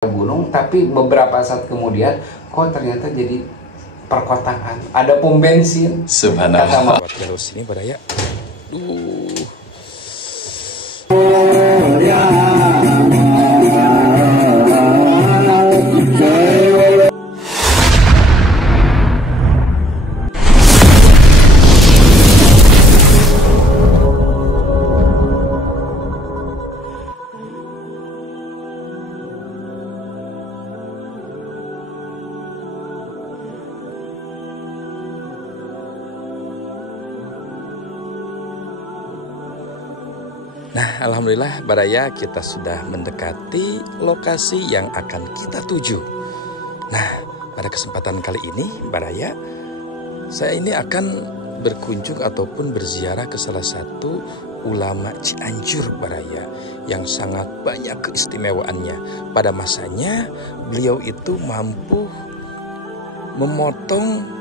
gunung, tapi beberapa saat kemudian kok ternyata jadi perkotaan, ada pom bensin. Subhanallah. Jalur sini Baraya. Duh. Nah, alhamdulillah Baraya, kita sudah mendekati lokasi yang akan kita tuju. Nah, pada kesempatan kali ini Baraya, saya ini akan berkunjung ataupun berziarah ke salah satu ulama Cianjur Baraya yang sangat banyak keistimewaannya. Pada masanya beliau itu mampu memotong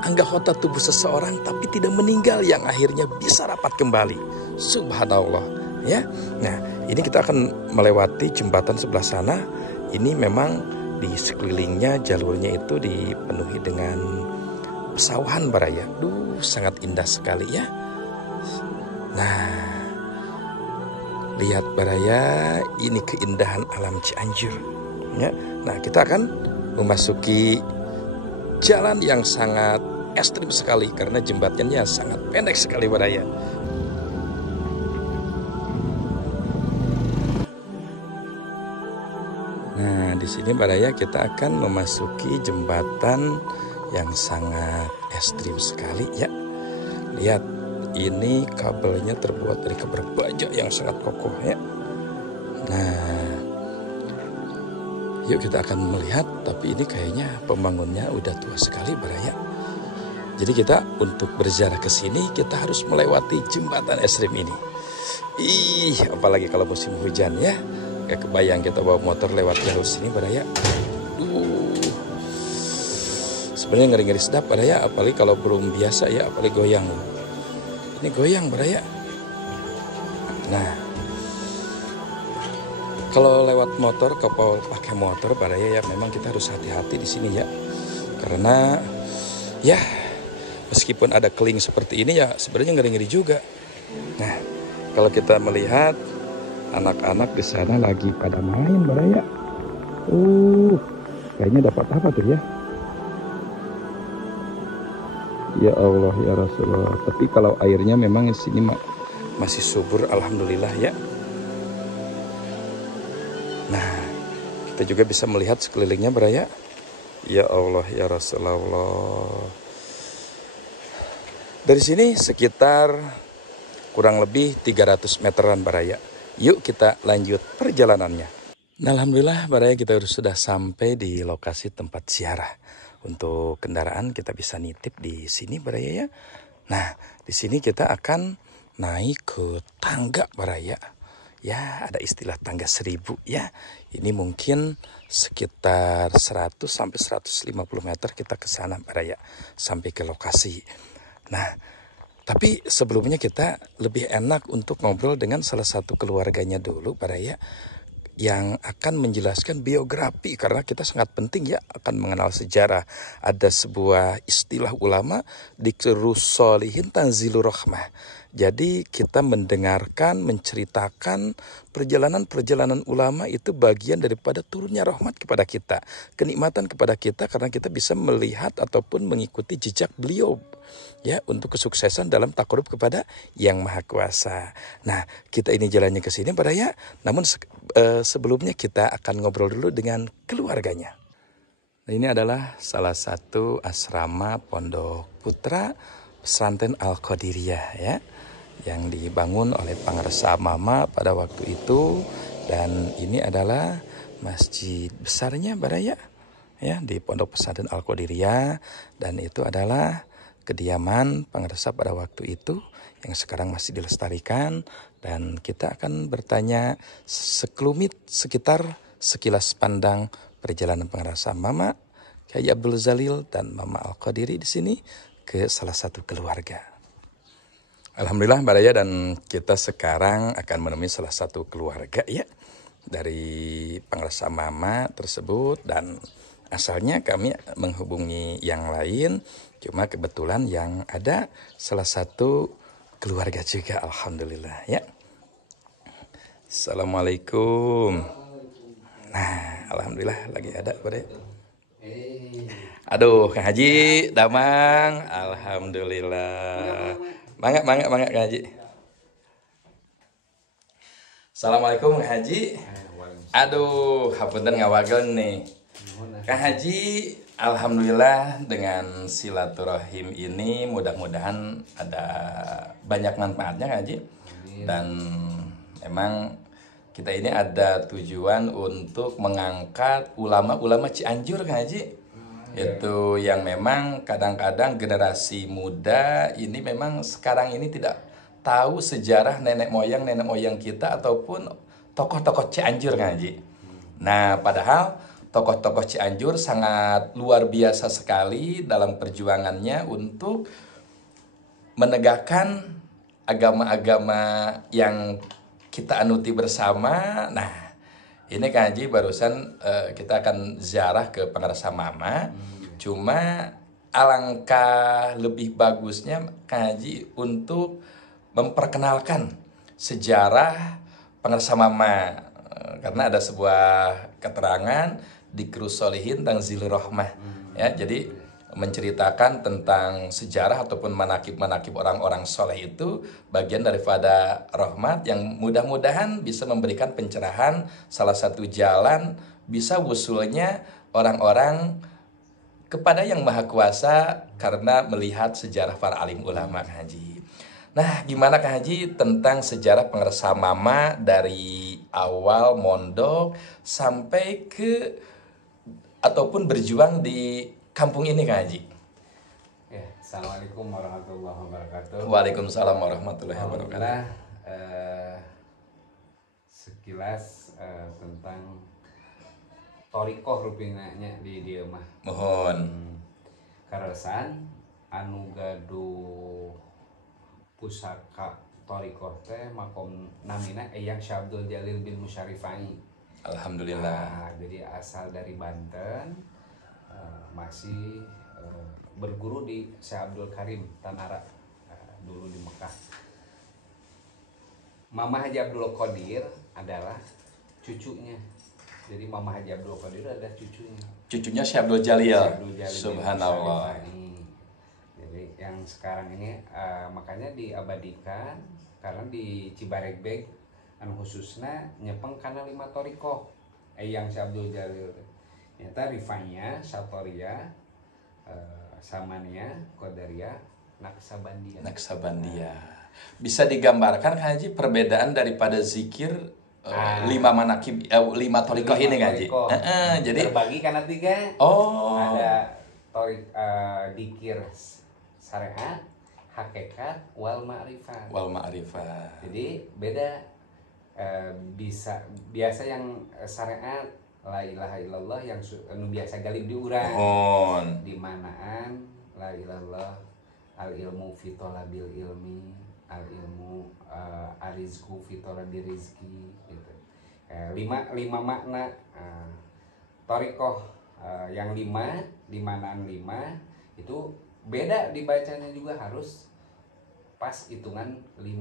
anggota tubuh seseorang tapi tidak meninggal, yang akhirnya bisa rapat kembali. Subhanallah, ya. Nah, ini kita akan melewati jembatan sebelah sana. Ini memang di sekelilingnya jalurnya itu dipenuhi dengan pesawahan Baraya. Duh, sangat indah sekali ya. Nah, lihat Baraya, ini keindahan alam Cianjur, ya. Nah, kita akan memasuki jalan yang sangat ekstrim sekali karena jembatannya sangat pendek sekali Baraya. Nah, di sini Baraya kita akan memasuki jembatan yang sangat ekstrim sekali ya. Lihat, ini kabelnya terbuat dari kabel baja yang sangat kokoh ya. Nah, yuk kita akan melihat, tapi ini kayaknya pembangunnya udah tua sekali Baraya. Jadi kita untuk berziarah ke sini kita harus melewati jembatan ekstrim ini. Ih, apalagi kalau musim hujan ya. Gak kebayang kita bawa motor lewat jalur sini Baraya. Sebenarnya ngeri-ngeri sedap Baraya, apalagi kalau belum biasa ya, apalagi goyang. Ini goyang Baraya. Nah, kalau lewat motor, kalau pakai motor Baraya ya memang kita harus hati-hati di sini ya. Karena ya meskipun ada keling seperti ini ya sebenarnya ngeri-ngeri juga. Nah, kalau kita melihat anak-anak di sana lagi pada main Baraya. Kayaknya dapat apa tuh ya? Ya Allah ya Rasulullah. Tapi kalau airnya memang di sini masih subur, alhamdulillah ya. Nah, kita juga bisa melihat sekelilingnya Baraya. Ya Allah ya Rasulullah. Dari sini sekitar kurang lebih 300 meteran Baraya. Yuk kita lanjut perjalanannya. Nah, alhamdulillah Baraya, kita sudah sampai di lokasi tempat ziarah. Untuk kendaraan kita bisa nitip di sini Baraya ya. Nah, di sini kita akan naik ke tangga Baraya. Ya, ada istilah tangga 1000 ya. Ini mungkin sekitar 100 sampai 150 meter kita ke sana Baraya, sampai ke lokasi. Nah, tapi sebelumnya kita lebih enak untuk ngobrol dengan salah satu keluarganya dulu Baraya, yang akan menjelaskan biografi, karena kita sangat penting ya akan mengenal sejarah. Ada sebuah istilah ulama, Dzikrus Sholihin Tanzilur Rahmah. Jadi kita mendengarkan, menceritakan perjalanan-perjalanan ulama itu bagian daripada turunnya rahmat kepada kita, kenikmatan kepada kita, karena kita bisa melihat ataupun mengikuti jejak beliau ya untuk kesuksesan dalam takarub kepada Yang Maha Kuasa. Nah, kita ini jalannya ke sini Baraya, namun sebelumnya kita akan ngobrol dulu dengan keluarganya. Nah, ini adalah salah satu asrama Pondok Putra Pesantren Al-Qadiriyah ya, yang dibangun oleh Pangarsa Mama pada waktu itu. Dan ini adalah masjid besarnya Baraya ya di Pondok Pesantren Al-Qadiriyah, dan itu adalah kediaman Pangarsa pada waktu itu yang sekarang masih dilestarikan. Dan kita akan bertanya sekelumit sekitar sekilas pandang perjalanan Pangarsa Mama Kyai Abdul Zalil dan Mama Al-Qadiri di sini ke salah satu keluarga. Alhamdulillah Baraya, dan kita sekarang akan menemui salah satu keluarga ya. dari pengrasa mama tersebut, dan asalnya kami menghubungi yang lain, cuma kebetulan yang ada salah satu keluarga juga, alhamdulillah ya. Assalamualaikum. Nah, alhamdulillah lagi ada pada. Aduh, Kang Haji, damang, alhamdulillah. Mangga Kang Haji. Assalamualaikum Kang Haji. Aduh, hapunten ngawagel nih. Kang Haji, alhamdulillah dengan silaturahim ini mudah-mudahan ada banyak manfaatnya Kang Haji. Dan emang kita ini ada tujuan untuk mengangkat ulama-ulama Cianjur Kang Haji. Itu yang memang kadang-kadang generasi muda ini memang sekarang ini tidak tahu sejarah nenek moyang kita ataupun tokoh-tokoh Cianjur Kang Haji. Nah, padahal tokoh-tokoh Cianjur sangat luar biasa sekali dalam perjuangannya untuk menegakkan agama-agama yang kita anuti bersama. Nah, ini Kang Haji barusan kita akan ziarah ke Pengrasa Mama. Cuma alangkah lebih bagusnya Kang Haji untuk memperkenalkan sejarah Pengrasa Mama, karena ada sebuah keterangan di Krus Solihin tentang Zilur Rahmah ya, jadi menceritakan tentang sejarah ataupun manakib orang-orang soleh itu bagian daripada rahmat yang mudah-mudahan bisa memberikan pencerahan, salah satu jalan bisa wusulnya orang-orang kepada Yang Maha Kuasa karena melihat sejarah para alim ulama Kang Haji. Nah, gimana Kang Haji tentang sejarah Pengrasa Mama dari awal mondok sampai ke ataupun berjuang di kampung ini Kang Haji? Ya, Assalamualaikum warahmatullahi wabarakatuh. Waalaikumsalam warahmatullahi wabarakatuh. Alhamdulillah, sekilas tentang torikoh rupinanya di dia mah. Mohon. Karesan anu gaduh pusaka torikoh teh makom namina Eyang Syabdul Jalil bin Musyarifai. Alhamdulillah. Nah, jadi asal dari Banten, masih berguru di Syekh Abdul Karim Tanara, dulu di Mekah. Mama Haji Abdul Qadir adalah cucunya. Jadi Mama Haji Abdul Qadir adalah cucunya. Cucunya Syekh Abdul Jalil. Jalil Subhanallah. Jadi yang sekarang ini makanya diabadikan karena di Cibaregbeg anu khususnya nyepeng karena 5 torikoh yang Syekh Abdul Jalil. Ternyata Rifanya, Satoria, Samania, Qadariyah, Naksabandia. Bisa digambarkan Kang Haji perbedaan daripada zikir 5 manakib 5 torikoh ini Kang Haji? Jadi terbagi karena 3. Oh. Ada dikir syariat, hakikat, wal ma'rifat. Jadi beda, biasa yang syariat la ilaha illallah yang biasa galib diurang. Di manaan la ilallah al ilmu fi talabil ilmi, al ilmu arizku fi talabil rizki gitu. 5 makna torikoh yang 5 di manaan 5 itu beda dibacanya juga harus pas hitungan 50.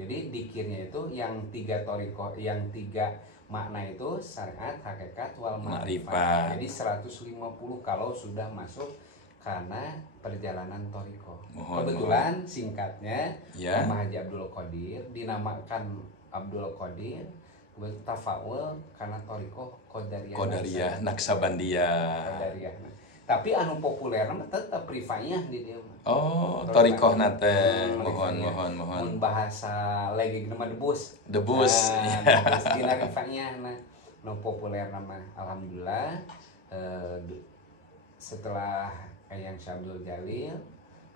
Jadi dikirnya itu yang 3 torikoh, yang 3 makna itu syariat, hakikat, wal ma'rifat. Jadi 150 kalau sudah masuk karena perjalanan torikoh. Kebetulan singkatnya Mama Haji Abdul Qadir dinamakan Abdul Qadir tafaul karena torikoh Qadariyah Naksabandia. Tapi anu populer mah tetap Rifainya di dia. Torikoh nate mohon. Mun bahasa lagi nama debus. Debus Dina Rifainya nu populer nama. Alhamdulillah setelah Eyang Syabdul Jalil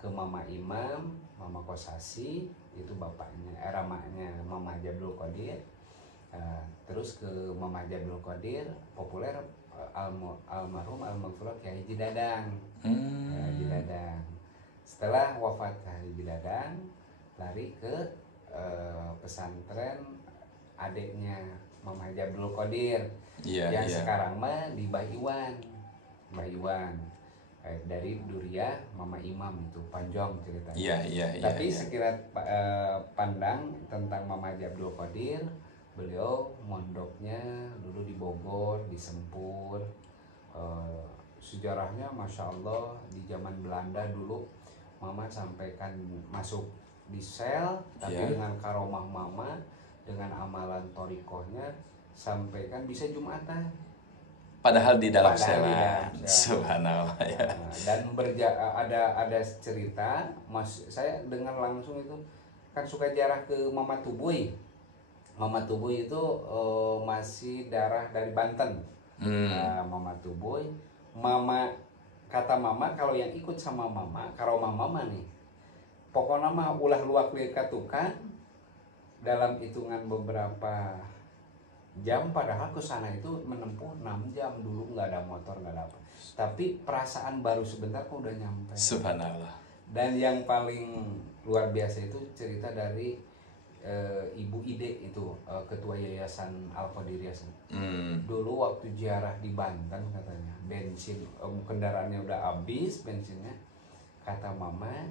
ke Mama Imam, Mama Kosasi itu bapaknya, ramanya Mama Haji Abdul Qadir. Terus ke Mama Haji Abdul Qadir populer almarhum al-maghfurah Kiai Haji Dadang. Haji Dadang. Setelah wafat Haji Dadang lari ke pesantren adiknya Mama Haji Abdul Qadir. Yang sekarang mah di Mbah Iwan. Dari Duria Mama Imam itu panjang ceritanya. Tapi sekira pandang tentang Mama Haji Abdul Qadir, beliau mondoknya dulu di Bogor, di Sempur. Sejarahnya Masya Allah di zaman Belanda dulu Mama sampaikan masuk di sel, tapi dengan karomah Mama, dengan amalan torikohnya sampaikan bisa Jumatan. Padahal di dalam sel. Subhanallah ya. Dan ada cerita, saya dengar langsung itu kan suka ziarah ke Mama Tubuy. Mama Tubuy itu masih darah dari Banten. Mama Tubuy, kata Mama kalau yang ikut sama Mama, karomah Mama nih, pokoknya mah ulah luak liat katukan dalam hitungan beberapa jam, padahal ke sana itu menempuh 6 jam dulu, nggak ada motor, nggak ada apa. Tapi perasaan baru sebentar kok udah nyampe. Subhanallah. Dan yang paling luar biasa itu cerita dari Ibu Ide itu, ketua Yayasan Al-Qadiriyah. Dulu waktu ziarah di Banten katanya, bensin kendaraannya udah habis bensinnya. Kata Mama,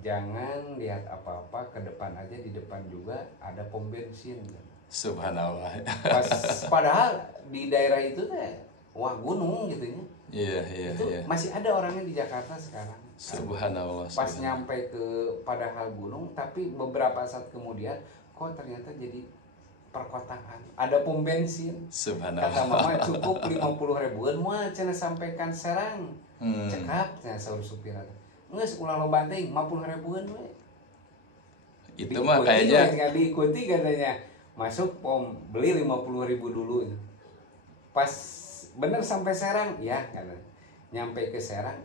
jangan lihat apa-apa, ke depan aja, di depan juga ada pom bensin. Subhanallah. Padahal di daerah itu teh wah gunung gitu ya. Itu masih ada orangnya di Jakarta sekarang. Subhanallah. Pas nyampe ke padahal gunung, tapi beberapa saat kemudian kok ternyata jadi perkotaan. Ada pom bensin. Subhanallah. Kata Mama cukup 50.000-an mah cenah sampaikan Serang. Cekap cenah saur supir. Geus ulah lo banting 50.000-an we. Itu mah kayaknya enggak diikuti katanya. Masuk pom, beli 50.000 dulu. Pas bener sampai Serang, ya katanya. Nyampe ke Serang,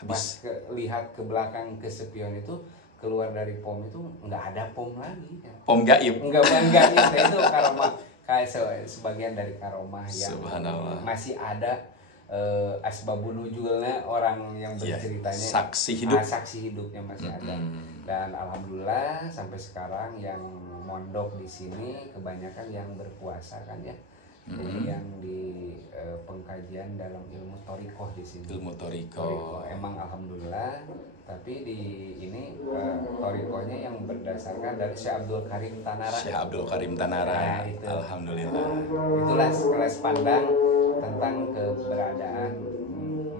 habis lihat ke belakang kesepian itu, keluar dari pom itu nggak ada pom lagi. Pom gaib. Enggak gaib, itu karomah, kayak sebagian dari karomah yang masih ada. Asbabun nuzulnya orang yang berceritanya, saksi hidupnya masih ada. Dan alhamdulillah sampai sekarang yang mondok di sini kebanyakan yang berpuasa kan ya. Jadi yang di pengkajian dalam ilmu torikoh di sini. Ilmu torikoh emang alhamdulillah. Tapi di ini torikohnya yang berdasarkan dari Syekh Abdul Karim Tanara. Syekh Abdul Karim Tanara. Nah, itu. Alhamdulillah. Itulah sekelas pandang tentang keberadaan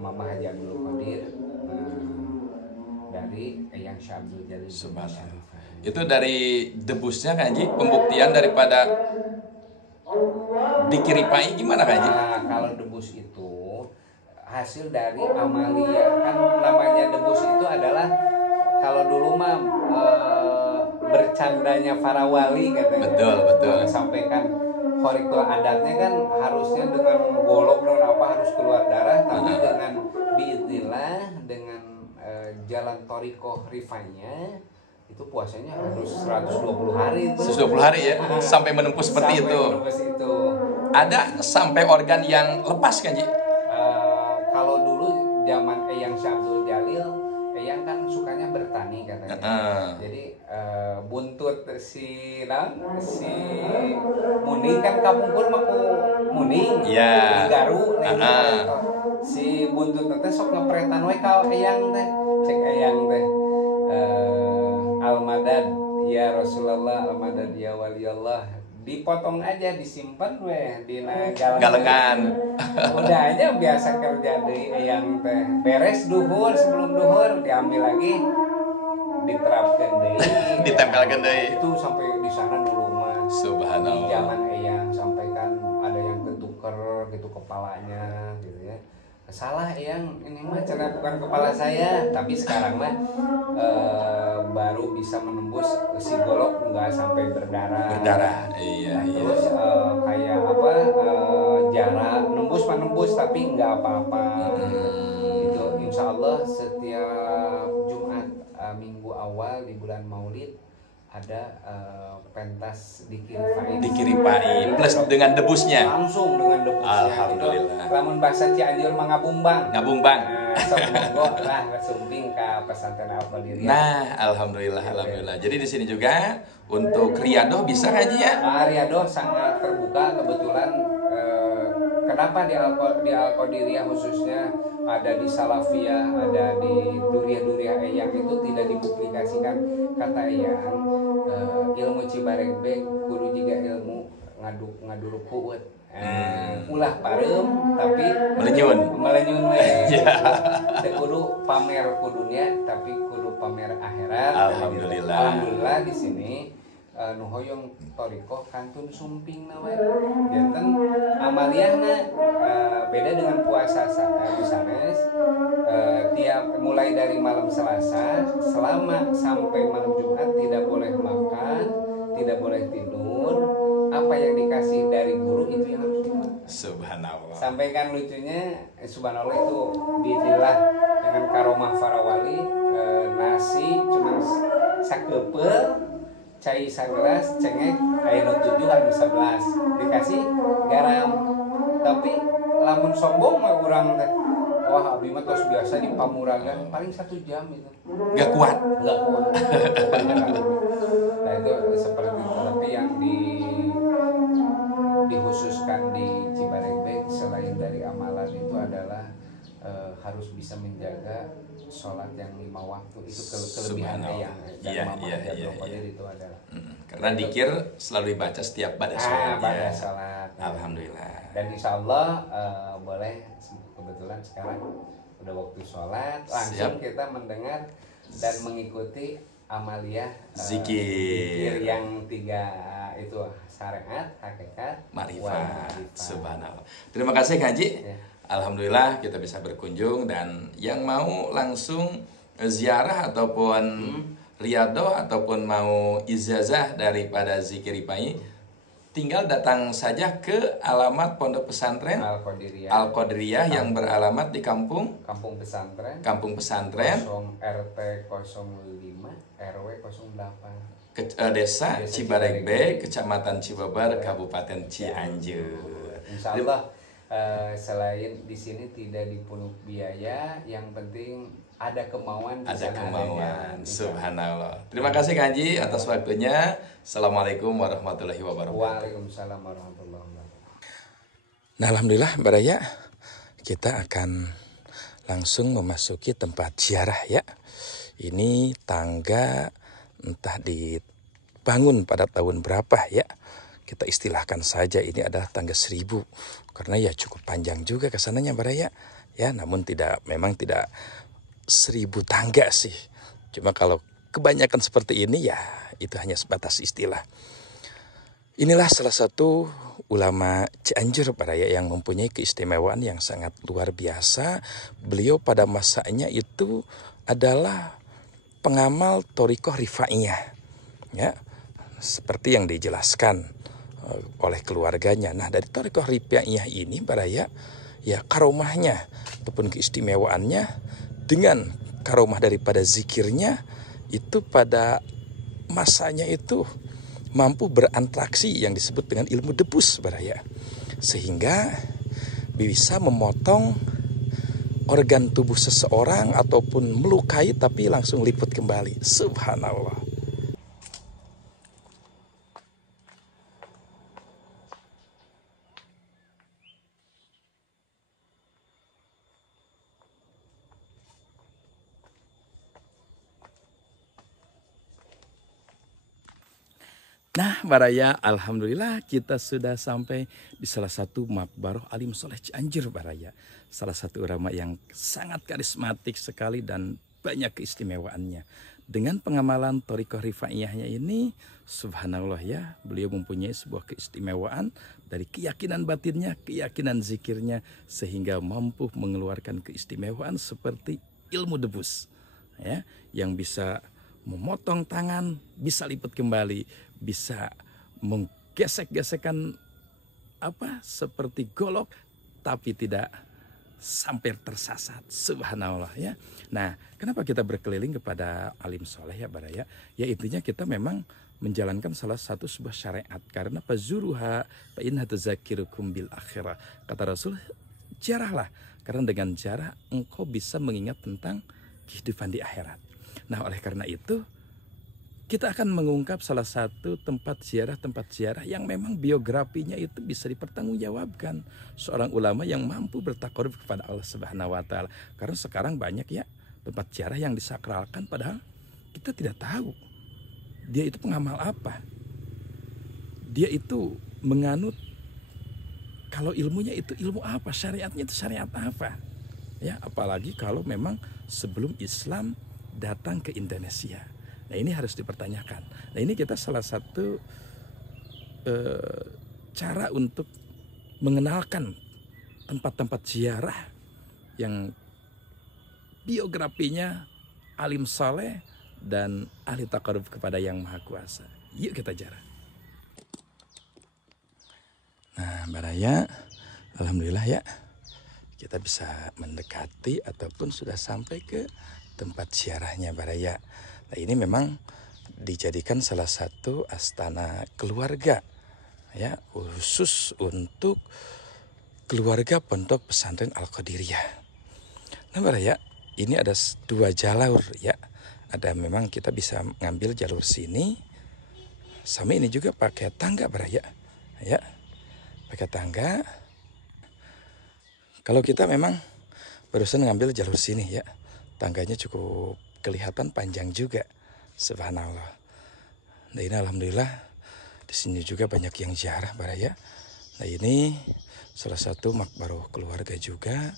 Mama Haji Abdul Qadir dari Eyang Syekh Abdul Jalil. Itu dari debusnya kan Ji, pembuktian daripada dikiripai gimana kan Ji? Kalau debus itu hasil dari amalia, kan namanya debus itu adalah kalau dulu mah bercandanya para wali katanya. Betul. Sampaikan khorikul adatnya kan harusnya dengan golok dan apa harus keluar darah, tapi dengan biiznillah dengan jalan torikoh rifanya itu puasanya harus 120 hari itu. 120 hari ya, sampai menempuh seperti itu. Ada sampai organ yang lepas kan Ji? Kalau dulu zaman Eyang Syekh Abdul Jalil, Eyang kan sukanya bertani katanya. Jadi buntut si Muning kan kapungkur maku Muning, Garu, si buntut teh sok ngepretan we ka Eyang teh, cek Eyang teh. Al-Madad ya Rasulullah, Al-Madad ya Waliullah, dipotong aja, disimpan weh di galengan. Udah aja biasa kerja di Eyang teh, beres duhur, sebelum duhur diambil lagi, diterapkan deh, ditempelkan deh. Itu sampai di sana dulu mah. Subhanallah. Di zaman Eyang sampaikan ada yang ketuker gitu kepalanya gitu ya. Salah Eyang, ini mah cara bukan kepala saya, tapi sekarang mah baru bisa menembus si golok nggak sampai berdarah. Iya. Terus kayak apa jarak nembus tapi nggak apa-apa. Itu insya Allah setiap Jumat minggu awal di bulan Maulid ada pentas dikiripain plus dengan debusnya, langsung dengan debusnya. Alhamdulillah. Lamun bahasa Cianjur mah ngabumbang. Nah, sok monggo lah sumping ke pesantren Al-Qadiriyah. Nah, alhamdulillah. Jadi di sini juga untuk riadoh bisa ngaji ya? Riadoh sangat terbuka kebetulan. Kenapa di Al-Qadiriyah khususnya, ada di Salafiyah, ada di Duriah Eyang itu tidak dipublikasikan. Kata Eyang, ilmu Cibaregbek kudu juga ilmu ngaduruk kuat. Ulah parem tapi melenyun teu kudu pamer kudunya tapi kudu pamer akhirat. Alhamdulillah di sini nu hoyong torikoh kantun sumping na we. Janten amaliyahna beda dengan puasa sanes. Tiap mulai dari malam Selasa selama sampai malam Jumat tidak boleh makan, tidak boleh tidur. Apa yang dikasih dari guru itu yang harus dimakan. Subhanallah. Sampaikan lucunya, subhanallah itu bidilah dengan karomah farawali, nasi cuma sakepel, cai sagelas, cengek, air 7 anu 11 dikasih garam. Tapi lamun sombong mah urang teh. Wah, abdi mah tos biasa di Pamuragan paling 1 jam itu. Gak kuat. Nah itu seperti itu. Tapi yang dikhususkan di Cibaregbek selain dari amalan itu adalah harus bisa menjaga sholat yang 5 waktu. Itu kelebihan yang dari Muhammad itu adalah. Karena dikir selalu dibaca setiap pada sholat. Pada sholat. Alhamdulillah. Dan insya Allah boleh, kebetulan sekarang udah waktu sholat, langsung kita mendengar dan mengikuti amaliyah zikir yang 3 itu, syariat, hakikat, ma'rifat. Subhanallah. Terima kasih Kak Haji. Ya. Alhamdulillah kita bisa berkunjung, dan yang mau langsung ziarah ataupun riadoh ataupun mau ijazah daripada Zikir Rifa'i, tinggal datang saja ke alamat Pondok Pesantren Al-Qadiriyah yang beralamat di Kampung Pesantren RT 05 RW 08 Desa Cibaregbek, Kecamatan Cibabar, Kabupaten Cianjur. Insya Allah selain di sini tidak dipungut biaya, yang penting ada kemauan. Subhanallah. Terima kasih Kak Haji atas waktunya. Assalamualaikum warahmatullahi wabarakatuh. Waalaikumsalam warahmatullahi wabarakatuh. Nah, alhamdulillah Baraya, kita akan langsung memasuki tempat ziarah ya. Ini tangga entah dibangun pada tahun berapa ya. Kita istilahkan saja ini adalah tangga 1000, karena ya cukup panjang juga kesananya Baraya ya. Namun memang tidak 1000 tangga sih. Cuma kalau kebanyakan seperti ini ya itu hanya sebatas istilah. Inilah salah satu ulama Cianjur Baraya yang mempunyai keistimewaan yang sangat luar biasa. Beliau pada masanya itu adalah pengamal Thariqah Rifaiyah ya, seperti yang dijelaskan oleh keluarganya. Nah, dari Thariqah Rifaiyah ini Baraya ya, karomahnya ataupun keistimewaannya dengan karomah daripada zikirnya itu pada masanya itu mampu berinteraksi yang disebut dengan ilmu debus Baraya, sehingga bisa memotong organ tubuh seseorang ataupun melukai tapi langsung liput kembali. Subhanallah. Nah Baraya, alhamdulillah kita sudah sampai di salah satu makbaroh Alim Soleh Cianjur Baraya. Salah satu ulama yang sangat karismatik sekali dan banyak keistimewaannya. Dengan pengamalan Thariqah Rifaiyahnya ini, subhanallah ya, beliau mempunyai sebuah keistimewaan dari keyakinan batinnya, keyakinan zikirnya, sehingga mampu mengeluarkan keistimewaan seperti ilmu debus ya, yang bisa memotong tangan, bisa lipat kembali, bisa menggesek-gesekkan seperti golok tapi tidak sampai tersasat. Subhanallah ya. Nah, kenapa kita berkeliling kepada alim soleh ya Baraya? Ya intinya kita memang menjalankan salah satu sebuah syariat, karena fazuruha fa inna tuzakirukum bil akhirah. Kata Rasul, ziarahlah. Karena dengan ziarah engkau bisa mengingat tentang kehidupan di akhirat. Nah, oleh karena itu kita akan mengungkap salah satu tempat ziarah yang memang biografinya itu bisa dipertanggungjawabkan. Seorang ulama yang mampu bertakarub kepada Allah Subhanahu wa taala. Karena sekarang banyak ya tempat ziarah yang disakralkan padahal kita tidak tahu dia itu pengamal apa. Dia itu menganut, kalau ilmunya itu ilmu apa, syariatnya itu syariat apa. Ya, apalagi kalau memang sebelum Islam datang ke Indonesia. Nah, ini harus dipertanyakan. Nah, ini kita salah satu cara untuk mengenalkan tempat-tempat ziarah yang biografinya alim saleh dan ahli takarub kepada Yang Maha Kuasa. Yuk kita ziarah. Nah, Baraya, alhamdulillah ya, kita bisa mendekati ataupun sudah sampai ke tempat ziarahnya Baraya. Nah, ini memang dijadikan salah satu astana keluarga ya, khusus untuk keluarga Pondok Pesantren Al-Qadiriyah. Nah, Baraya, ini ada dua jalur ya. Ada memang kita bisa ngambil jalur sini. Sama ini juga pakai tangga Baraya. Ya. Pakai tangga. Kalau kita memang barusan ngambil jalur sini ya. Tangganya cukup kelihatan panjang juga, subhanallah. Nah, ini alhamdulillah di sini juga banyak yang ziarah Baraya. Nah, ini salah satu makbaroh keluarga juga,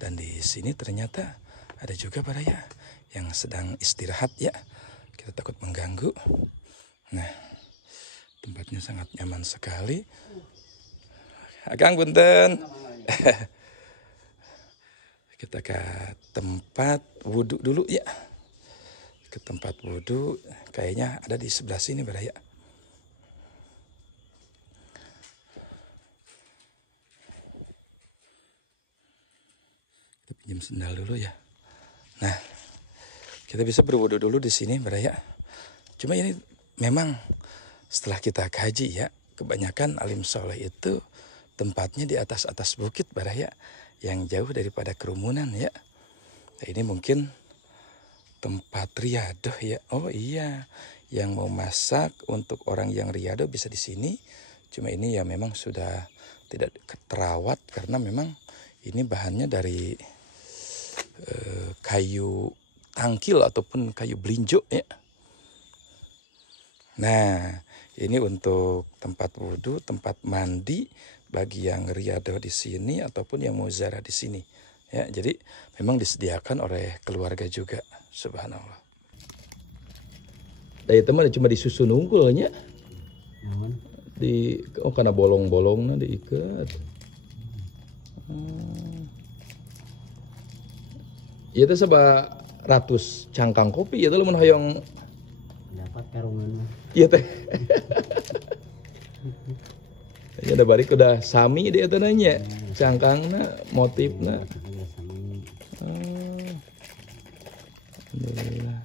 dan di sini ternyata ada juga Baraya yang sedang istirahat ya. Kita takut mengganggu. Nah, tempatnya sangat nyaman sekali. Akang punten. Kita ke tempat wudhu dulu ya. Ke tempat wudhu kayaknya ada di sebelah sini Baraya. Kita pinjam sendal dulu ya. Nah, kita bisa berwudhu dulu di sini Baraya. Cuma ini memang setelah kita kaji ya, kebanyakan alim soleh itu tempatnya di atas bukit Baraya, yang jauh daripada kerumunan ya. Nah, ini mungkin tempat riadoh ya. Oh iya, yang mau masak untuk orang yang riadoh bisa di sini. Cuma ini ya memang sudah tidak terawat karena memang ini bahannya dari kayu tangkil ataupun kayu belinjo ya. Nah, ini untuk tempat wudhu, tempat mandi bagi yang riadoh di sini ataupun yang mau ziarah di sini. Ya, jadi memang disediakan oleh keluarga juga, subhanallah. Dari teman cuma disusun unggulnya. Di karena bolong-bolongnya diikat. Iya teh seba ratus cangkang kopi ya teh mun hoyong dapat karungan. Iya teh. Ya ada balik udah sami dia teh nanya. Cangkangna, motifna. Alhamdulillah.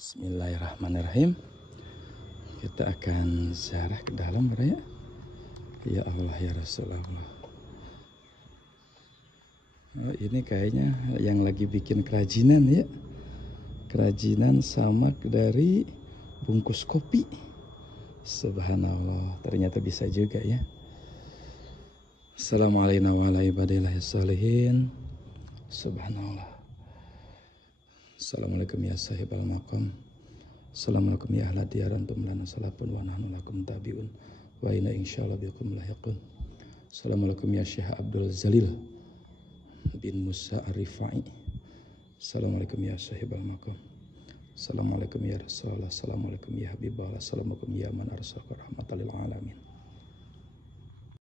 Bismillahirrahmanirrahim. Kita akan ziarah ke dalam Baraya. Ya Allah ya Rasulullah. Oh, ini kayaknya yang lagi bikin kerajinan ya. Kerajinan samak dari bungkus kopi. Subhanallah, ternyata bisa juga ya. Assalamualaikum warahmatullahi wabarakatuh. Subhanallah. Assalamualaikum ya sahibal maqam. Assalamualaikum ya ahla diyar antum lana salafun wa nahnu lakum tabi'un wa inna insyaallah bikum lahiqun. Assalamualaikum ya Syekh Abdul Zalil bin Musa Ar-Rifai. Assalamualaikum ya sahibal maqam. Assalamualaikum ya Rasulullah. Assalamualaikum ya Habibullah. Assalamualaikum ya man arsalaka rahmatan lil alamin.